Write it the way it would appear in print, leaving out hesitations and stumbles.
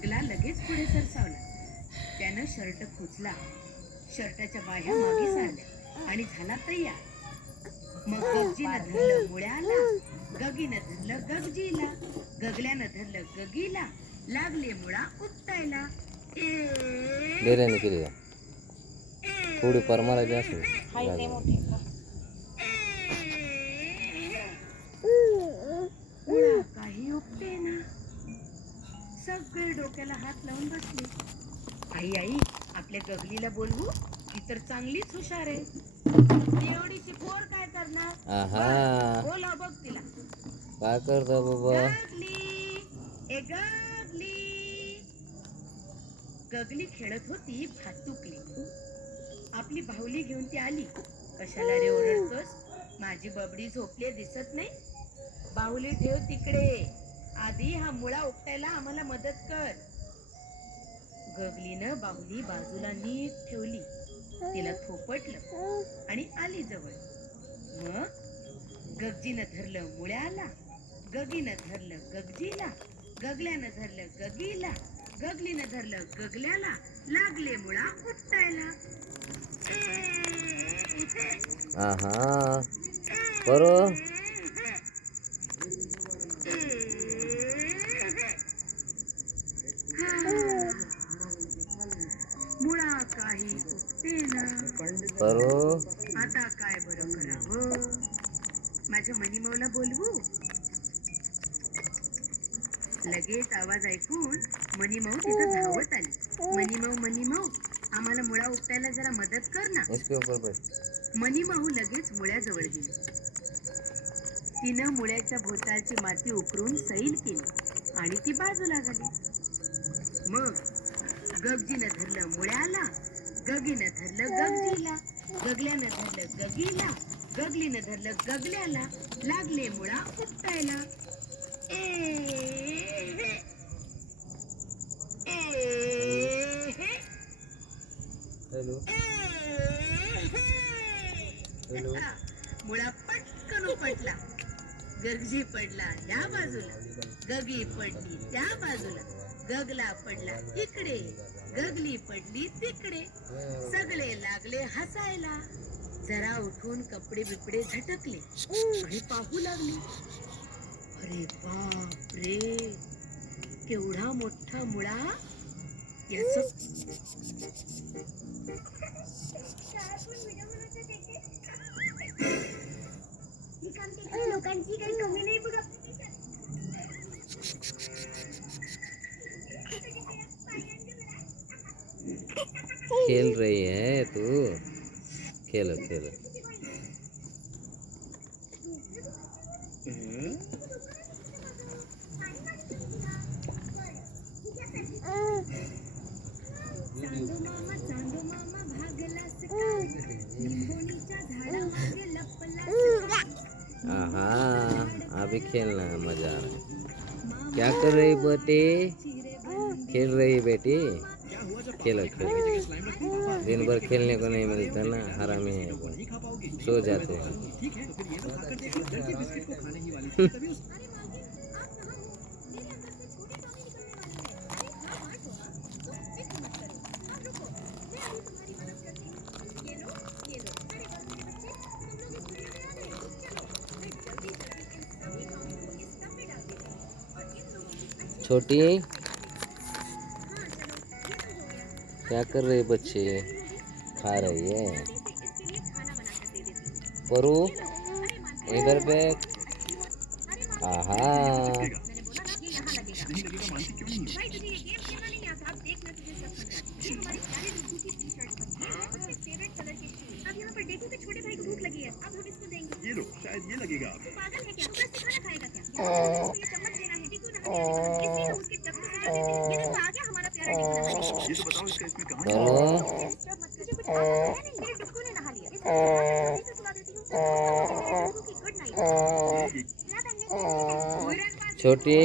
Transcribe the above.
गगला लगेच पुढे सरसावला. त्यानं शर्ट खोचला, शर्टाच्या बाह्या मागे सारल्या आणि झाला तयार. मग गगजीनं धरलं मुळ्याला, गगीनं धरलं गगजीला, गगल्यानं धरलं गगीला, लागले मुळा उपटायला. बिर्याणी केली का? थोडी परमाराची असेल. मुळा काही उपटे ना. सगळे डोक्याला हात लावून बसले. आई आई, आपल्या गगलीला बोलवू? ती तर चांगलीच हुशार आहे. एवढीशी पोर काय करणार? आहा, बोला बघ तिला. काय करता बाबा? गगली, ए गगली. गगली खेळत होती भातुकली. आपली बाहुली घेऊन ती आली. कशाला रे ओरडतोस? माझी बबडी झोपली दिसत नाही? बाहुली ठेव तिकडे. आधी हा मुळा उपटायला आम्हाला मदत कर. गगलीनं बाहुली बाजूला नीट ठेवली, तिला थोपटलं आणि आली जवळ. मग गगजीनं धरलं मुळ्याला, गगीनं धरलं गगजीला, गगल्यानं धरलं गगीला, गगलीनं धरलं गगल्याला, लागले मुळा उपटायला. आहा, बरो मुळा काही उपटेना. बरो आता काय बरं करावं? माझ्या मनीमाऊला बोलवू? लगेच आवाज ऐकून मनीमाऊ तिथं धावत आली. मनीमाऊ मनीमाऊ, आम्हाला मुळा उपटायला जरा मदत कर ना. इसके ऊपर बैठ. मनीमाऊ लगेच मुळ्याजवळ गेली. तिनं मुळ्याच्या भोवतालची माती उकरून सैल केली आणि ती बाजूला झाली. मग गगजीनं धरलं मुळ्याला, गगीनं धरलं गगजीला, गगल्यानं धरलं गगीला, गगलीनं धरलं गगल्याला, लागले मुळा उपटायला. Hello hello. मुळा पटकन उपटला. गगजी पडला या बाजूला, गगी पडली त्या बाजूला, गगला पडला इकडे, गगली पडली तिकडे. सगळे लागले हसायला. जरा उठून कपडे बिपडे झटकले आणि पाहू लागले. अरे बाप रे, केवढा मोठा मुळा. याच लोकांची काही कमी नाही बघ. खेल रही है तू? खेलो खेलो. चांदो मामा भागला सकाळी, लिंबोणीच्या झाडामागे लपला सकाळी. आहा, अभी खेलना है, मजा आ रहा है. क्या कर रही बेटी? खेल रही बेटी? खेलो खेलो. दिन भर खेलने को नहीं मिलता ना, हरामी है अपन, सो जाते हैं. छोटी, क्या कर रही बच्चे? खा रही है. परू, इधर पे. आहा, ये लो, शायद ये लगेगा आपको. पागल है क्या? तू बस खाना खाएगा क्या? ये चम्मच देना है, टिकू नहा लिया, इसलिए उसके टप्पू से लगा देते हैं। ये देखो आ गया हमारा प्यारा टिकू नहा लिया। ये तो बताओ इसका इसमें कहानी चलो. तुझे कुछ आता है नहीं? मेरे टुक्कू ने नहा लिया। इसलिए मैं सुला देती हूँ। टुक्कू की गुड नाइट. है. छोटी.